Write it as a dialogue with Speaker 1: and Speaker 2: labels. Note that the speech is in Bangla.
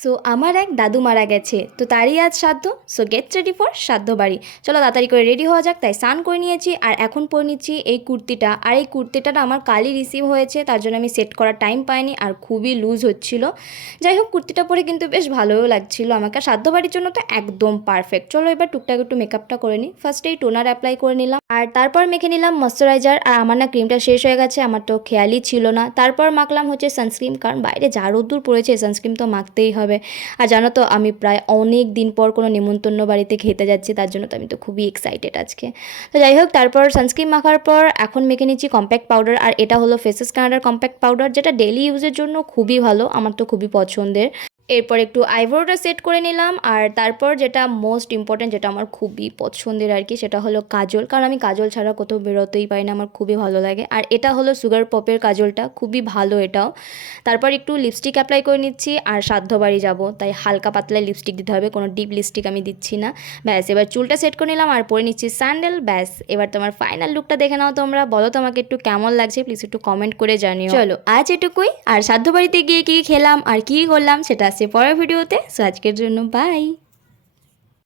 Speaker 1: সো আমার এক দাদু মারা গেছে। তো তারই আজ শ্রাদ্ধ সো গেট রেডি ফর শ্রাদ্ধ বাড়ি। চলো তাড়াতাড়ি করে রেডি হওয়া যাক। তাই স্নান করে নিয়েছি আর এখন পরে নিচ্ছি এই কুর্তিটা। আর এই কুর্তিটা আমার কালই রিসিভ হয়েছে। তার জন্য আমি সেট করার টাইম পাইনি আর খুবই লুজ হচ্ছিল। যাই হোক, কুর্তিটা পরে কিন্তু বেশ ভালোও লাগছিল আমাকে। শ্রাদ্ধ বাড়ির জন্য তো একদম পারফেক্ট চলো এবার টুকটাক একটু মেকআপটা করে নিই ফার্স্টে এই টোনার অ্যাপ্লাই করে নিলাম। আর তারপর মেখে নিলাম ময়শ্চারাইজার আর আমার না ক্রিমটা শেষ হয়ে গেছে। আমার তো খেয়ালই ছিল না। তারপর মাখলাম হচ্ছে সানস্ক্রিন কারণ বাইরে যা রোদ্দুর পড়েছে সানস্ক্রিন তো মাখতেই হবে। আর জানো তো, আমি প্রায় অনেক দিন পর কোনো নেমন্তন্ন বাড়িতে খেতে যাচ্ছি, তার জন্য তো আমি তো খুবই এক্সাইটেড আজকে। তো যাই হোক, তারপর সানস্ক্রিন মাখার পর এখন মেখে নিচ্ছি কম্প্যাক্ট পাউডার আর এটা হলো ফেসেস কানাডার কম্প্যাক্ট পাউডার যেটা ডেলি ইউজের জন্য খুবই ভালো, আমার তো খুবই পছন্দের। এরপর একটু আইব্রোটা সেট করে নিলাম, আর তারপর যেটা মোস্ট ইম্পর্ট্যান্ট যেটা আমার খুবই পছন্দের আর কি সেটা হলো কাজল। কারণ আমি কাজল ছাড়া কোথাও বেরোতেই পারি না, আমার খুবই ভালো লাগে। আর এটা হলো সুগার পপের কাজলটা, খুবই ভালো এটাও। তারপর একটু লিপস্টিক অ্যাপ্লাই করে নিচ্ছি, আর বাড়ি যাব। তাই হালকা পাতলা লিপস্টিক দিতে হবে, কোনো ডিপ লিপস্টিক আমি দিচ্ছি না। ব্যাস, এবার চুলটা সেট করে নিলাম, আর পরে নিচ্ছি স্যান্ডেল ব্যাস, এবার তোমার ফাইনাল লুকটা দেখে নাও তোমরা। বলো তোমাকে একটু কেমন লাগছে প্লিজ একটু কমেন্ট করে জানিও। চলো, আজ এটুকুই। আর বাড়িতে গিয়ে কী খেলাম, আর কী করলাম, সেটা আসছে পরের ভিডিওতে। সো আজকের জন্য বাই